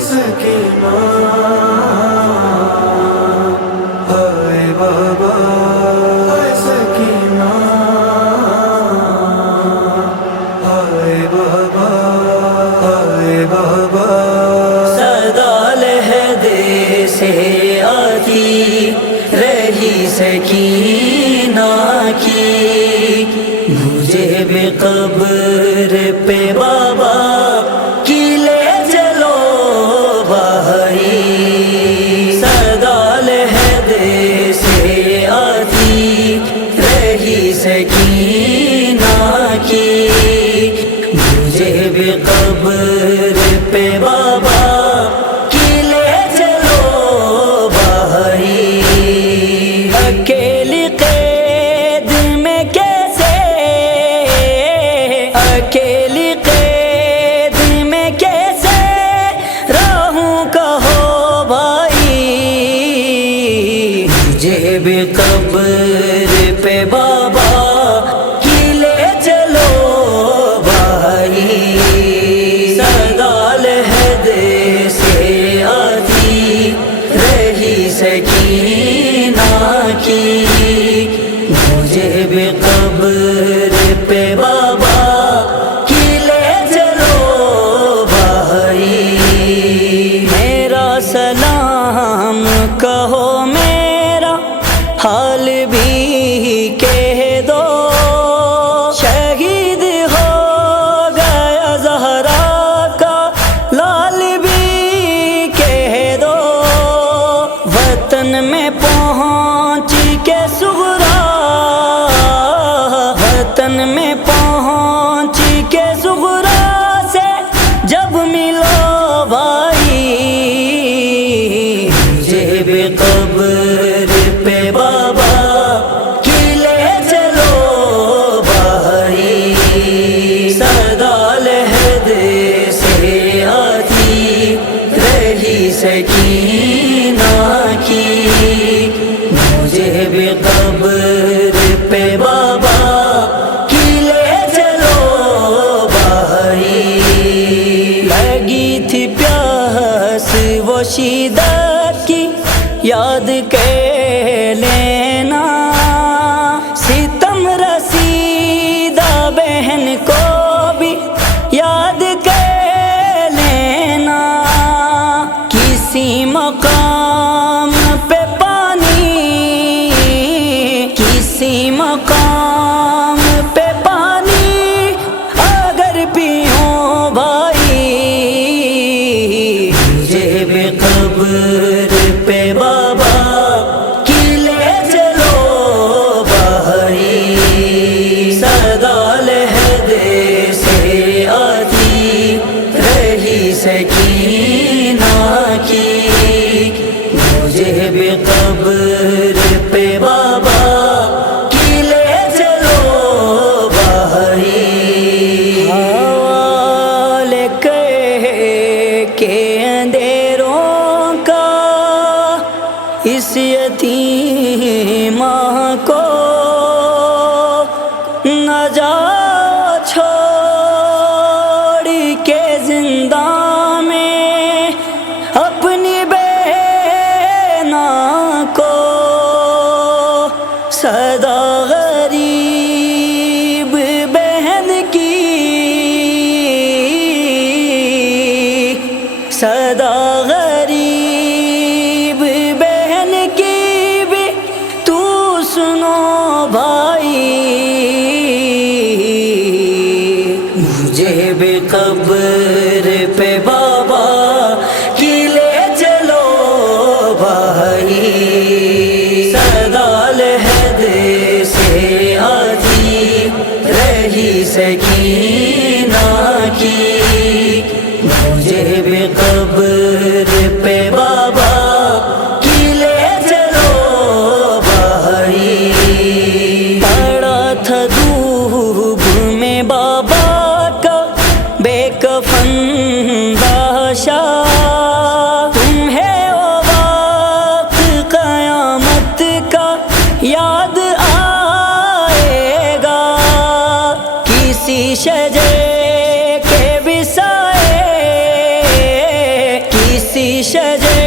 سکینہ ہائے بابا سکینہ ہائے بابا ہائے بابا صدا لہدے سے آتی رہی سکینہ کی، مجھے بھی قبر پہ بابا کی لے چلو بھائی۔ صدا لہدے سے آتی رہی سکینہ کی، مجھے بھی قبر پہ بابا کی لے چلو بھائی۔ اکیلی قید میں کیسے، اکیلی قید میں کیسے رہوں کہو بھائی، مجھے بھی قبر پہ بابا کی لے چلو بھائی۔ صدا لہدے سے آتی رہی سکینہ کی، مجھے بھی قبر پہ بابا کی لے چلو بھائی۔ میرا سلام کہو، میرا حال بھی کہہ دو، شہید ہو گیا زہرا کا لال بھی کہہ دو، وطن میں پہنچ کے صغرا، وطن میں پہنچ کے صغرا سے جب ملو بھائی، مجھے بھی قبر پہ بابا کی لے چلو بھائی۔ صدا لہدے سے آتی رہی سکینہ کی، مجھے بھی قبر پہ بابا کی لے چلو بھائی۔ لگی تھی پیاس وہ شدت کی یاد کے لینا، ستم رسیدہ بہن کو بھی یاد کے لینا، کسی مقام پہ پانی، کسی مقام پہ پانی اگر پیوں بھائی، مجھے بھی قبر پہ بابا کی لے چلو بھائی۔ صدا لہدے سے آتی رہی سکینہ کی، مجھے بھی قبر پہ بابا کی لے چلو بھائی۔ حوالے کے اندھیروں کا اس یتیمہ کو نہ جا چھوڑ کے زندہ میں اپنی بہنا کو، صدا غریب بہن کی، صدا غریب بہن کی بھی تو سنو بھائی، مجھے بھی قبر پہ بابا کی لے چلو بھائی۔ صدا لہدے سے آتی رہی سکینہ کی، مجھے بھی قبر پہ بابا کسی شجر